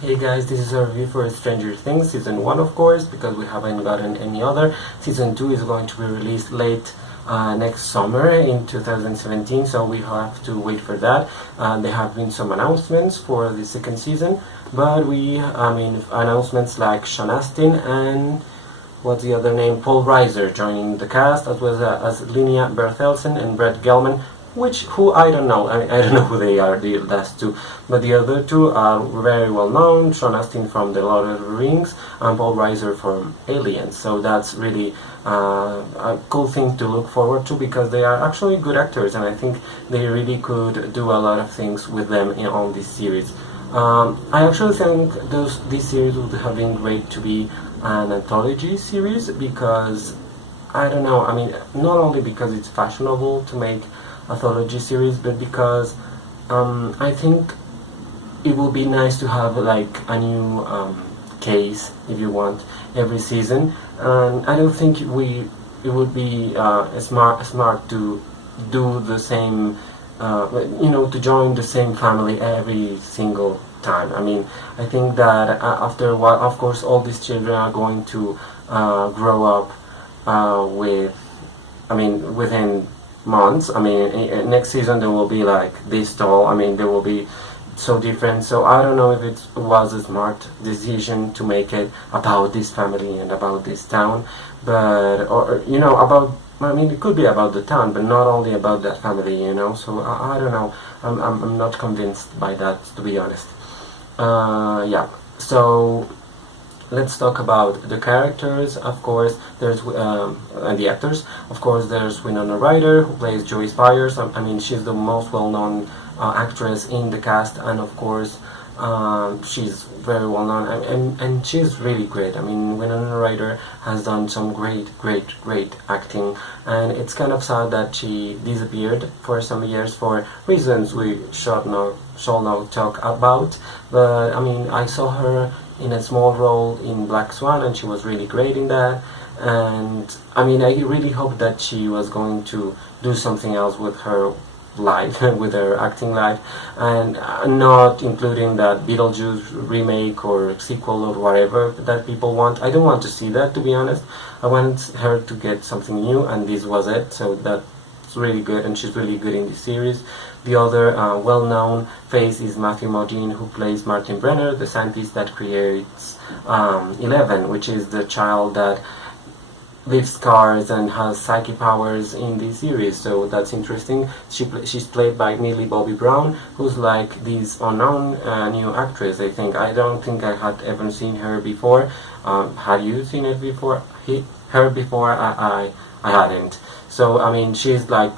Hey guys, this is our review for Stranger Things Season 1, of course, because we haven't gotten any other. Season 2 is going to be released late next summer in 2017, so we have to wait for that. There have been some announcements for the second season, but announcements like Sean Astin and what's the other name? Paul Reiser joining the cast, as well as Linnea Berthelsen and Brett Gelman, who I don't know. I don't know who they are, the last two, but the other two are very well known. Sean Astin from The Lord of the Rings and Paul Reiser from Aliens. So that's really a cool thing to look forward to, because they are actually good actors, and I think they really could do a lot of things with them on this series. I actually think this series would have been great to be an anthology series, because I don't know, not only because it's fashionable to make anthology series, but because I think it will be nice to have like a new case, if you want, every season, and I don't think it would be smart to do the same, to join the same family every single time. I think that after a while, of course, all these children are going to grow up within months. Next season they will be like this tall. They will be so different. So I don't know if it was a smart decision to make it about this family and about this town, but it could be about the town, but not only about that family. So I don't know. I'm not convinced by that, to be honest. Yeah. So let's talk about the characters. Of course, there's and the actors. Of course, there's Winona Ryder, who plays Joyce Byers. She's the most well-known actress in the cast, and of course, she's very well-known, and she's really great. Winona Ryder has done some great acting, and it's kind of sad that she disappeared for some years for reasons we shall not talk about. But I saw her in a small role in Black Swan, and she was really great in that. And I really hope that she was going to do something else with her life, with her acting life, and not including that Beetlejuice remake or sequel or whatever that people want. I don't want to see that, to be honest. I want her to get something new, and this was it. So that's really good, and she's really good in this series. The other well-known face is Matthew Modine, who plays Martin Brenner, the scientist that creates 11, which is the child that leaves scars and has psychic powers in this series. So that's interesting. She's played by Millie Bobby Brown, who's like this unknown new actress. I don't think I had ever seen her before. Had you seen it before? Her before? I hadn't. So she's like.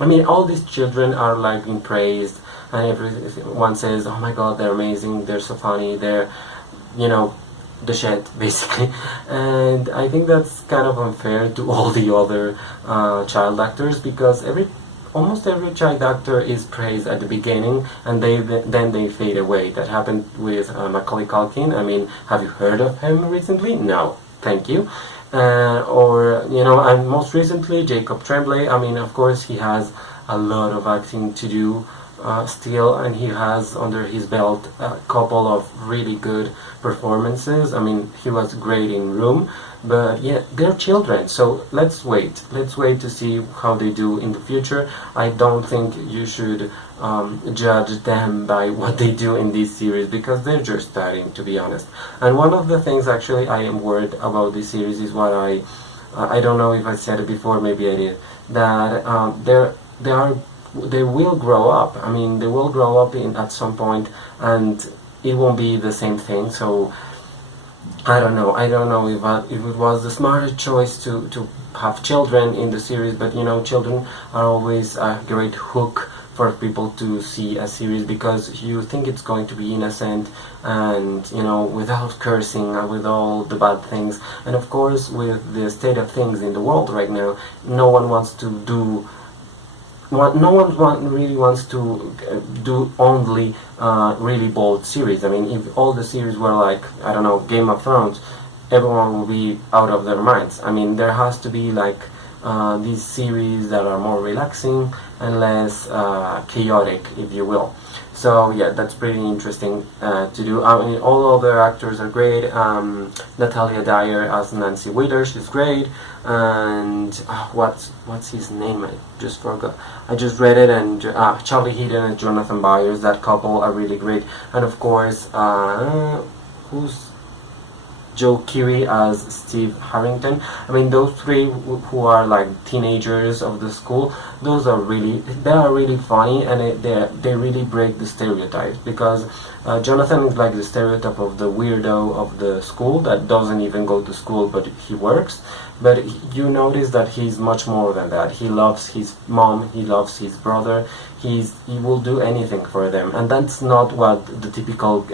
All these children are like being praised, and everyone says, "Oh my God, they're amazing! They're so funny! They're, the shit, basically." And I think that's kind of unfair to all the other child actors, because almost every child actor is praised at the beginning, and then they fade away. That happened with Macaulay Culkin. Have you heard of him recently? No, thank you. And most recently Jacob Tremblay. Of course, he has a lot of acting to do still, and he has under his belt a couple of really good performances. He was great in Room, but yeah, they're children, so let's wait to see how they do in the future. I don't think you should judge them by what they do in this series, because they're just starting, to be honest. And one of the things actually I am worried about this series is what I don't know if I said it before, maybe I did, that they will grow up. They will grow up at some point, and it won't be the same thing. So I don't know if it was the smartest choice to have children in the series, but children are always a great hook for people to see a series, because you think it's going to be innocent and without cursing and with all the bad things. And of course, with the state of things in the world right now, no one really wants to do only really bold series. If all the series were like, I don't know, Game of Thrones, everyone will be out of their minds. There has to be like these series that are more relaxing and less chaotic, if you will. So yeah, that's pretty interesting to do. I mean, all other actors are great. Natalia Dyer as Nancy Wheeler, she's great. And what's his name? I just forgot. I just read it. And Charlie Heaton and Jonathan Byers, that couple are really great. And of course, who's Joe Keery as Steve Harrington. I mean, those three who are like teenagers of the school, they are really funny, and they really break the stereotypes, because Jonathan is like the stereotype of the weirdo of the school that doesn't even go to school but he works. But you notice that he's much more than that. He loves his mom, he loves his brother, he will do anything for them, and that's not what the typical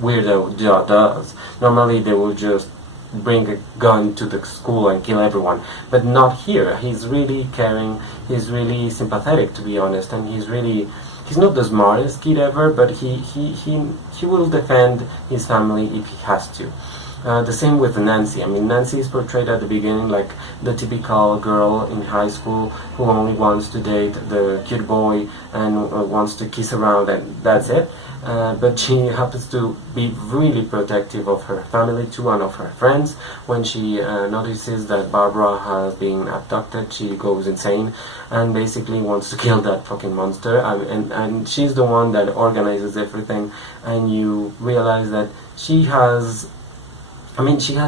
weirdo does. Normally they will just bring a gun to the school and kill everyone, but not here. He's really caring, he's really sympathetic, to be honest, and he's not the smartest kid ever, but he will defend his family if he has to. The same with Nancy. I mean, Nancy is portrayed at the beginning like the typical girl in high school who only wants to date the cute boy and wants to kiss around, and that's it. But she happens to be really protective of her family too, and of her friends. When she notices that Barbara has been abducted, she goes insane and basically wants to kill that fucking monster. And she's the one that organizes everything, and you realize that she has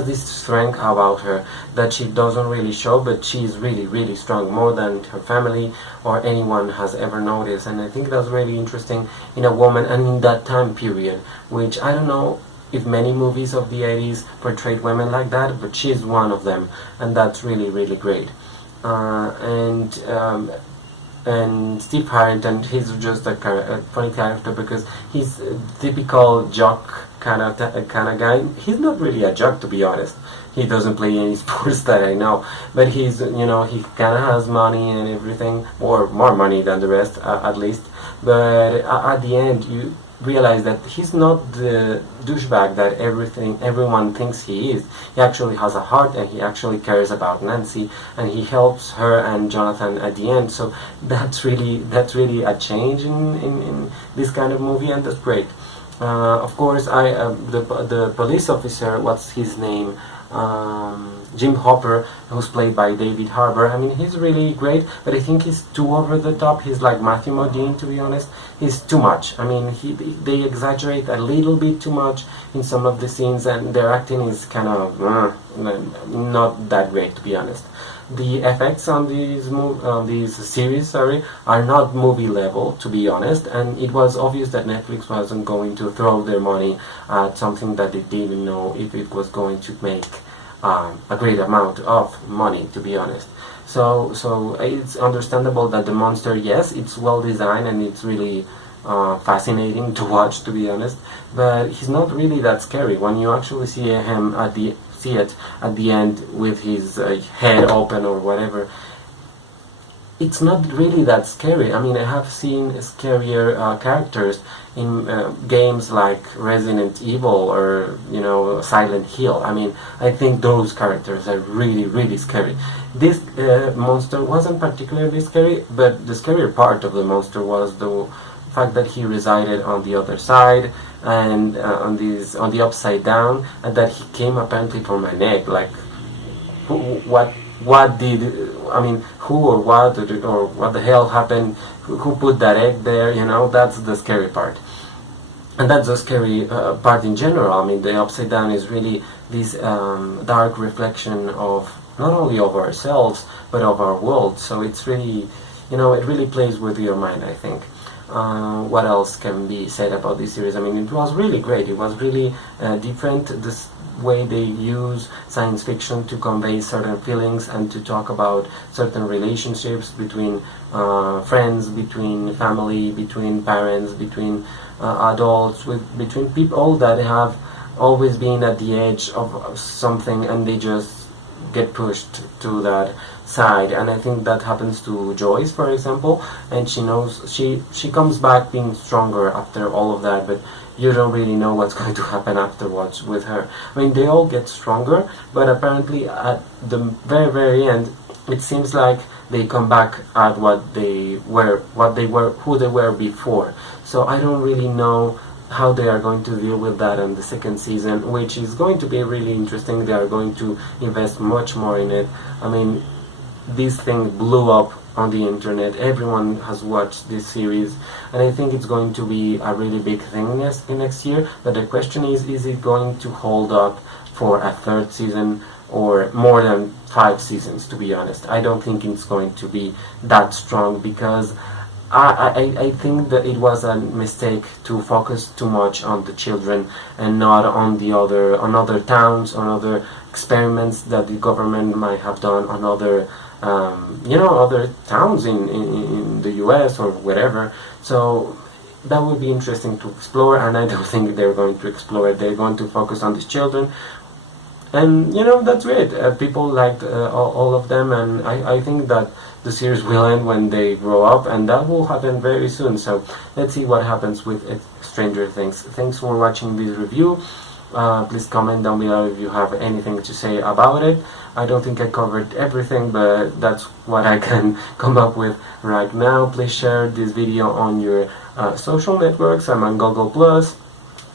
this strength about her that she doesn't really show, but she's really, really strong, more than her family or anyone has ever noticed. And I think that's really interesting in a woman and in that time period, which I don't know if many movies of the 80s portrayed women like that, but she's one of them, and that's really, really great. And Steve Harrington, he's just a funny character because he's a typical jock kind of guy. He's not really a jock, to be honest. He doesn't play any sports that I know, but he kind of has money and everything, or more money than the rest, at least. But at the end, you realize that he's not the douchebag that everyone thinks he is. He actually has a heart, and he actually cares about Nancy, and he helps her and Jonathan at the end. So that's really a change in this kind of movie, and that's great. Of course, the police officer, what's his name? Jim Hopper, who's played by David Harbour. I mean, he's really great, but I think he's too over the top. He's like Matthew Modine, to be honest. He's too much. I mean, they exaggerate a little bit too much in some of the scenes, and their acting is kind of not that great, to be honest. The effects on these series, are not movie level, to be honest, and it was obvious that Netflix wasn't going to throw their money at something that they didn't know if it was going to make a great amount of money, to be honest. So it's understandable that the monster, yes, it's well designed and it's really fascinating to watch, to be honest, but he's not really that scary when you actually see him at the end with his head open or whatever. It's not really that scary. I mean, I have seen scarier characters in games like Resident Evil or Silent Hill. I mean, I think those characters are really, really scary. This monster wasn't particularly scary, but the scarier part of the monster was the fact that he resided on the other side and on the upside down, and that he came apparently from an egg. Like, who or what the hell happened? Who put that egg there? That's the scary part. And that's the scary part in general. I mean, the upside down is really this dark reflection of not only of ourselves but of our world. So it's really, it really plays with your mind, I think. What else can be said about this series? I mean, it was really great. It was really different. This way they use science fiction to convey certain feelings and to talk about certain relationships between friends, between family, between parents, between adults, between people that have always been at the edge of something and they just get pushed to that side. And I think that happens to Joyce, for example, and she knows she comes back being stronger after all of that, but you don't really know what's going to happen afterwards with her. I mean, they all get stronger, but apparently at the very, very end, it seems like they come back at who they were before. So I don't really know how they are going to deal with that in the second season, which is going to be really interesting. They are going to invest much more in it. I mean, this thing blew up on the internet. Everyone has watched this series, and I think it's going to be a really big thing next year. But the question is it going to hold up for a third season or more than 5 seasons? To be honest, I don't think it's going to be that strong, because I think that it was a mistake to focus too much on the children and not on other towns, on other experiments that the government might have done on other other towns in the US or wherever. So that would be interesting to explore, and I don't think they're going to explore it. They're going to focus on these children, and that's it. People liked all of them, and I think that the series will end when they grow up, and that will happen very soon. So let's see what happens with Stranger Things. Thanks for watching this review. Please comment down below if you have anything to say about it. I don't think I covered everything, but that's what I can come up with right now. Please share this video on your social networks. I'm on Google+,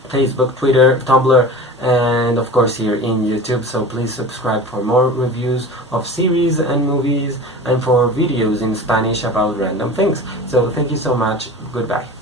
Facebook, Twitter, Tumblr, and of course here in YouTube. So please subscribe for more reviews of series and movies, and for videos in Spanish about random things. So thank you so much. Goodbye.